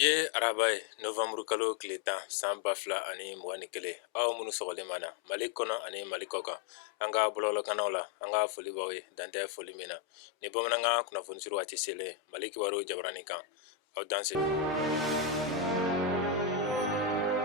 Ye araba ye Novembre kalo tile 10 san 2021 aw minnu sɔgɔlen mana Mali kɔnɔ ani Mali kɔkan an ka bɔlɔlɔkannaw la an ka foli b'aw ye dantɛ foli min na ni bamanankan kunnafoni suru waati selen Mali kibaru jabarani kan aw danse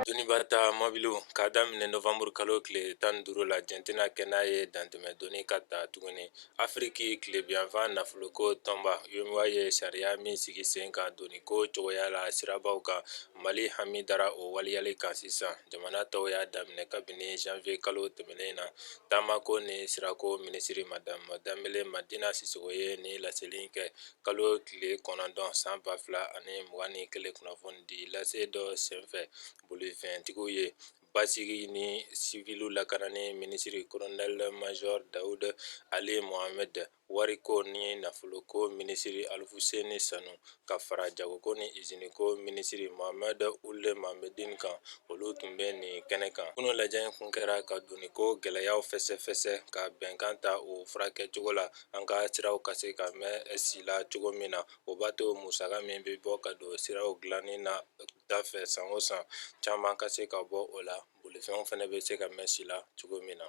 Donibata mobiliw k'a daminɛ Novembre kalo tile 15 la jɛntina kɛ n'a ye dantɛmɛ doni ka ta tuguni Afiriki tilebiyanfan nafoloko tɔnba UEMOA ye sariya min sigi sen kan doniko cogoya la sirabaw kan Mali hami dara o waliyali kan sisan jamana tɔw y'a daminɛ kabini janvier kalo tɛmɛnen na taamako ni sirako minisiri Madame Danbele Madina Sisoko ye ni laseli kɛ kalo tile 9 san 2021 kunnafoni di lase dɔ senfɛ bolifɛntigiw ye basigi ni sivilu lakanani minisiri Colonel Major Daoud Ali Mohamed wariko ni nafoloko minisiri Alfuseni Sanu ka fara jagoko ni iziniko minisiri Mohamed Ould Mamedine kan olu tun bɛ nin kɛnɛ kan kunu lajɛ kun kɛra ka doniko gɛlɛyaw fɛsɛfɛsɛ ka bɛnkan ta o furakɛ cogo la an ka siraw ka se ka mɛn sila cogo min na o b'a to musaka min bɛ bɔ ka don siraw dilanni na dafɛ san o san caman ka se ka bɔ o la bolifɛnw fana bɛ se ka mɛn sila cogo min na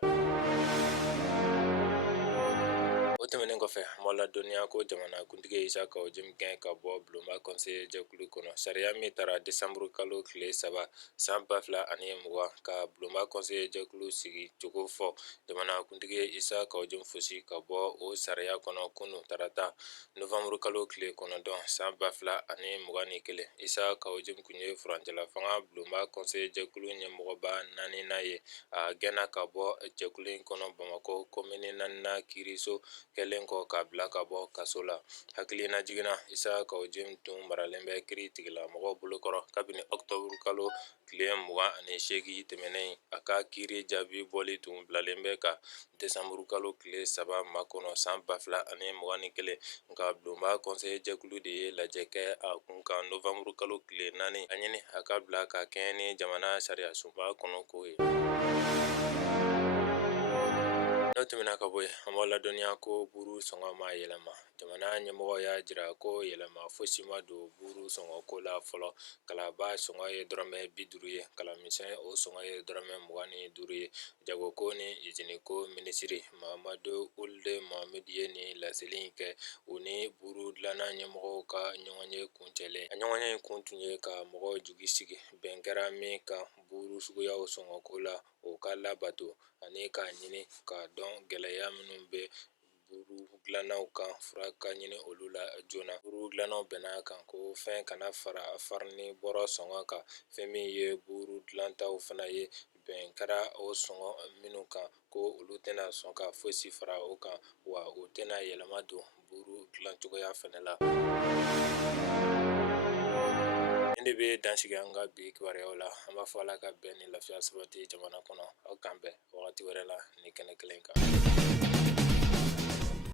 o tɛmɛnen kɔfɛ an b'a ladɔnniya ko jamanakuntigi Isa Kawo Jim gɛn ka bɔ Bulonba conseiller jɛkulu kɔnɔ sariya min tara décembre kalo tile 3 san 2020 ka Bulonba conseiller jɛkulu sigi cogo fɔ jamanakuntigi Isa Kawo Jim fosi ka bɔ o sariya kɔnɔ kunu tarata Novembre kalo tile 9 san 2021 Isa Kawo Jim kun ye furancɛla fanga Bulonba conseiller jɛkulu ɲɛmɔgɔba 4nan ye a gɛnna ka bɔ jɛkulu in kɔnɔ Bamakɔ commune 4nan kiiriso kɛlen kɔ k'a bila ka bɔ kaso la hakilina jiginna Isa Kawo Jim tun maralen bɛ kiiri tigilamɔgɔw bolokɔrɔ kabini octobre kalo tile 28 tɛmɛnen a ka kiiri jaabi bɔli tun bilalen bɛ ka décembre kalo tile 3 makɔnɔ san 2021 nka Bulonba conseiller jɛkulu de ye lajɛ kɛ a kun kan Novembre kalo tile 4 a ɲini a ka bila ka kɛɲɛ ni jamana sariya sunba kɔnɔ ko ye n'o tɛmɛna ka bɔ yen an b'a ladɔnniya ko buru sɔngɔ ma yɛlɛma jamana ɲɛmɔgɔ y'a jira ko yɛlɛma fosi ma don buru sɔngɔko la fɔlɔ kalaba sɔngɔ ye dɔrɔmɛ 50 ye kalamisɛn o sɔngɔ ye dɔrɔmɛ 25 ye jagoko ni iziniko minisiri Mahamadou Ould Mohamed ye ni laseli kɛ u ni buru dilanna ɲɛmɔgɔw ka ɲɔgɔnye kuncɛlen a ɲɔgɔnye in kun tun ye ka mɔgɔw jigi sigi bɛn kɛra min kan buru suguyaw sɔngɔko la o ka labato ani k'a ɲini k'a dɔn gɛlɛya minnu bɛ buru dilannaw kan fura ka ɲini olu la joona buru dilannaw bɛnna kan ko fɛn kana fara farini bɔrɔ sɔngɔ kan fɛn min ye buru dilantaw fana ye bɛn kɛra o sɔngɔ minnu kan ko olu tɛna sɔn ka fosi fara o kan wa o tɛna yɛlɛma don buru dilancogoya fana la nin de bɛ dansigi an ka bi kibaruyaw la an b'a fɔ Ala ka bɛn ni lafiya sabati jamana kɔnɔ aw kan bɛn wagati wɛrɛ la ni kɛnɛ kelen kan